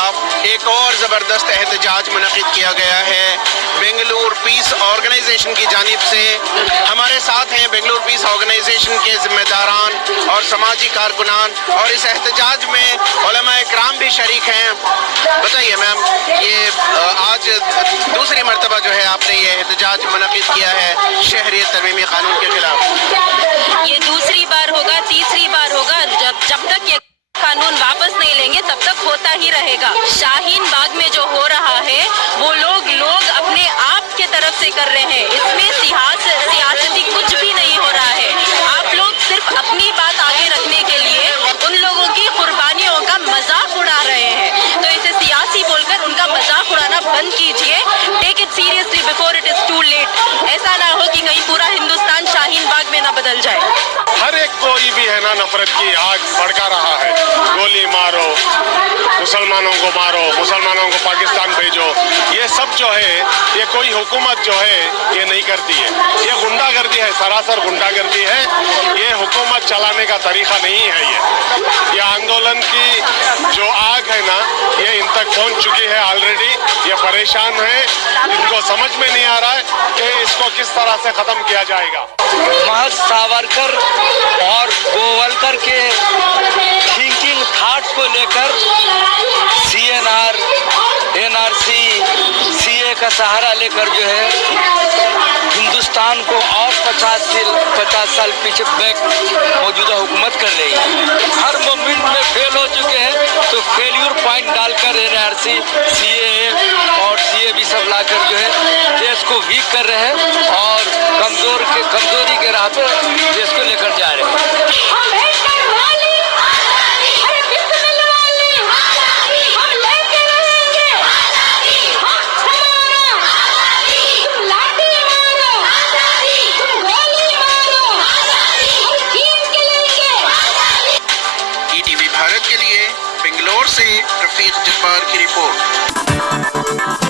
خلاف ایک اور زبردست احتجاج منعقد کیا گیا ہے بنگلور پیس آرگنائزیشن کی جانب سے۔ ہمارے ساتھ ہیں بنگلور پیس آرگنائزیشن کے ذمہ داران اور سماجی کارکنان، اور اس احتجاج میں علماء اکرام بھی شریک ہیں۔ بتائیے میم، یہ آج دوسری مرتبہ جو ہے آپ نے یہ احتجاج منعقد کیا ہے شہریت ترمیمی قانون کے خلاف؟ یہ دوسری بار ہوگا، تیسری بار ہوگا، جب تک یہ قانون واپس نہیں لیں گے تب تک ہوتا ہی رہے گا۔ شاہین باغ میں جو ہو رہا ہے وہ لوگ اپنے آپ کے طرف سے کر رہے ہیں، اس میں سیاسی کچھ بھی نہیں ہو رہا ہے۔ آپ لوگ صرف اپنی بات آگے رکھنے کے لیے ان لوگوں کی قربانیوں کا مذاق اڑا رہے ہیں، تو اسے سیاسی بول کر ان کا مذاق اڑانا بند کیجیے۔ Take it seriously before it is too late. ایسا نہ ہو کہ کہیں پورا ہندوستان شاہین باغ میں نہ بدل جائے۔ ہر ایک کوئی بھی ہے نا نفرت کی آگ بھڑکا رہا ہے، گولی مارو، مسلمانوں کو مارو، مسلمانوں کو پاکستان بھیجو، یہ سب جو ہے یہ کوئی حکومت جو ہے یہ نہیں کرتی ہے، یہ غنڈہ گردی ہے، سراسر غنڈہ گردی ہے، یہ حکومت چلانے کا طریقہ نہیں ہے۔ یہ آندولن کی جو آگ ہے نا یہ ان تک پہنچ چکی ہے آلریڈی، یہ پریشان ہے، ان کو سمجھ میں نہیں آ رہا ہے کہ اس کو کس طرح سے ختم کیا جائے گا۔ محض ساورکر اور گوولکر کے تھنکنگ تھاٹس کو لے کر CNR NRC CA کا سہارا لے کر جو ہے ہندوستان کو اور 50 سال پیچھے بیک موجودہ حکومت کر رہی ہے۔ ہر مومنٹ میں فیل ہو چکے ہیں، تو فیلیور پوائنٹ ڈال کر NRC CA اور CA بھی سب لا کر جو ہے دیش کو ویک کر رہے ہیں اور کمزوری کے راہ پہ دیش کو لے کر جا رہے ہیں۔ ETV بھارت کے لیے بنگلور سے رفیق جبار کی رپورٹ۔